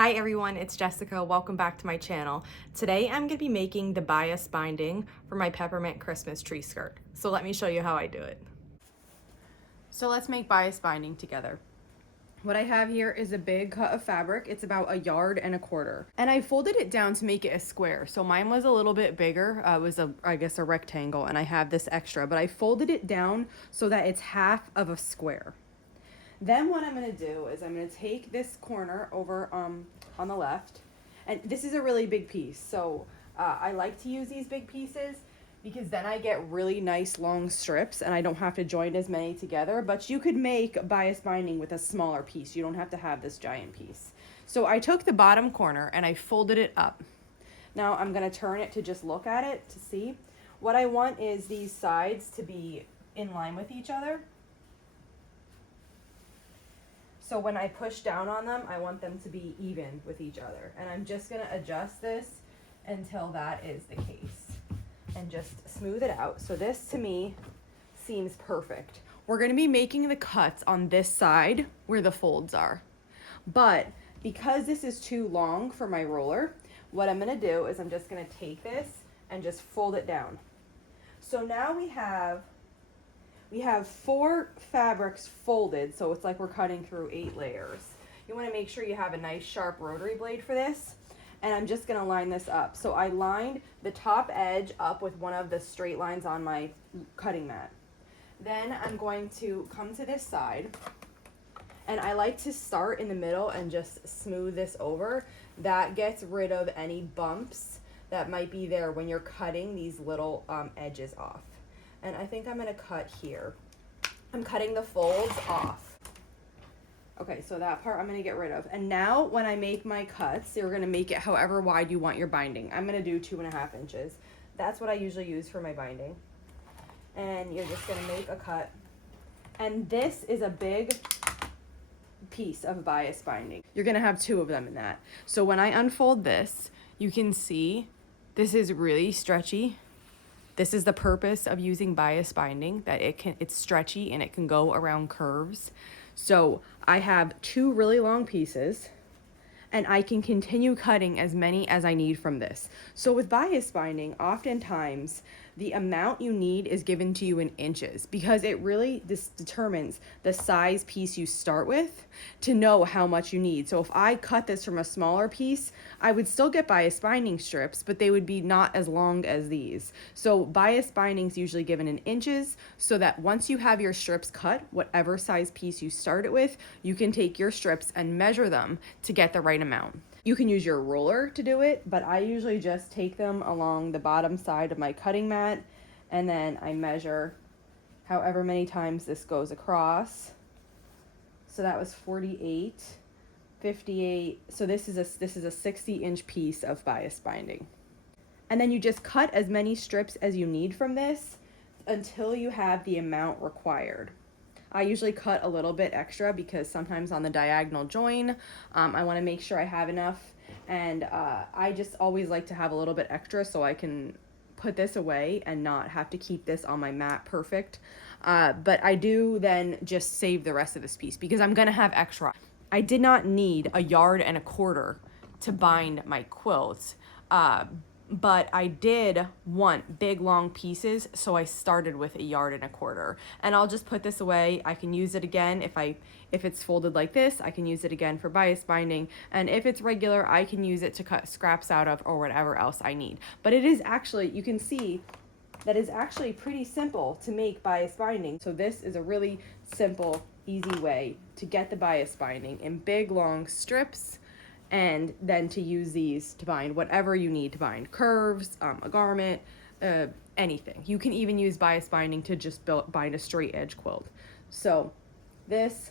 Hi everyone, it's Jessica. Welcome back to my channel. Today I'm going to be making the bias binding for my Peppermint Christmas tree skirt. So let me show you how I do it. So let's make bias binding together. What I have here is a big cut of fabric. It's about 1.25 yards. And I folded it down to make it a square. So mine was a little bit bigger. It was I guess a rectangle, and I have this extra, but I folded it down so that it's half of a square. Then what I'm going to do is I'm going to take this corner over on the left, and this is a really big piece, so I like to use these big pieces because then I get really nice long strips and I don't have to join as many together. But you could make bias binding with a smaller piece. You don't have to have this giant piece. So I took the bottom corner and I folded it up. Now I'm going to turn it to just look at it to see. What I want is these sides to be in line with each other. So when I push down on them, I want them to be even with each other. And I'm just gonna adjust this until that is the case and just smooth it out. So this to me seems perfect. We're gonna be making the cuts on this side where the folds are. But because this is too long for my roller, what I'm gonna do is I'm just gonna take this and just fold it down. So now we have 4 fabrics folded, so it's like we're cutting through 8 layers. You want to make sure you have a nice sharp rotary blade for this, and I'm just going to line this up. So I lined the top edge up with one of the straight lines on my cutting mat. Then I'm going to come to this side, and I like to start in the middle and just smooth this over. That gets rid of any bumps that might be there when you're cutting these little edges off. And I think I'm gonna cut here. I'm cutting the folds off. Okay, so that part I'm gonna get rid of. And now when I make my cuts, you're gonna make it however wide you want your binding. I'm gonna do 2.5 inches. That's what I usually use for my binding. And you're just gonna make a cut. And this is a big piece of bias binding. You're gonna have 2 of them in that. So when I unfold this, you can see this is really stretchy. This is the purpose of using bias binding, that it's stretchy and it can go around curves. So I have 2 really long pieces, and I can continue cutting as many as I need from this. So with bias binding, oftentimes the amount you need is given to you in inches because it really determines the size piece you start with to know how much you need. So if I cut this from a smaller piece, I would still get bias binding strips, but they would be not as long as these. So bias binding is usually given in inches so that once you have your strips cut, whatever size piece you started with, you can take your strips and measure them to get the right amount. You can use your roller to do it, but I usually just take them along the bottom side of my cutting mat, and then I measure however many times this goes across. So that was 48, 58. So this is a 60-inch piece of bias binding. And then you just cut as many strips as you need from this until you have the amount required. I usually cut a little bit extra because sometimes on the diagonal join, I want to make sure I have enough. And I just always like to have a little bit extra so I can put this away and not have to keep this on my mat perfect. But I do then just save the rest of this piece because I'm going to have extra. I did not need 1.25 yards to bind my quilt. But I did want big long pieces, so I started with 1.25 yards. And I'll just put this away. I can use it again if it's folded like this. I can use it again for bias binding, and if it's regular, I can use it to cut scraps out of or whatever else I need. But it is actually, you can see that is actually pretty simple to make bias binding. So this is a really simple, easy way to get the bias binding in big long strips, and then to use these to bind whatever you need to bind. Curves, a garment, anything. You can even use bias binding to just bind a straight edge quilt. So this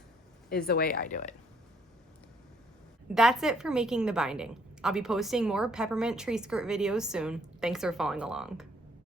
is the way I do it. That's it for making the binding. I'll be posting more Peppermint Tree Skirt videos soon. Thanks for following along.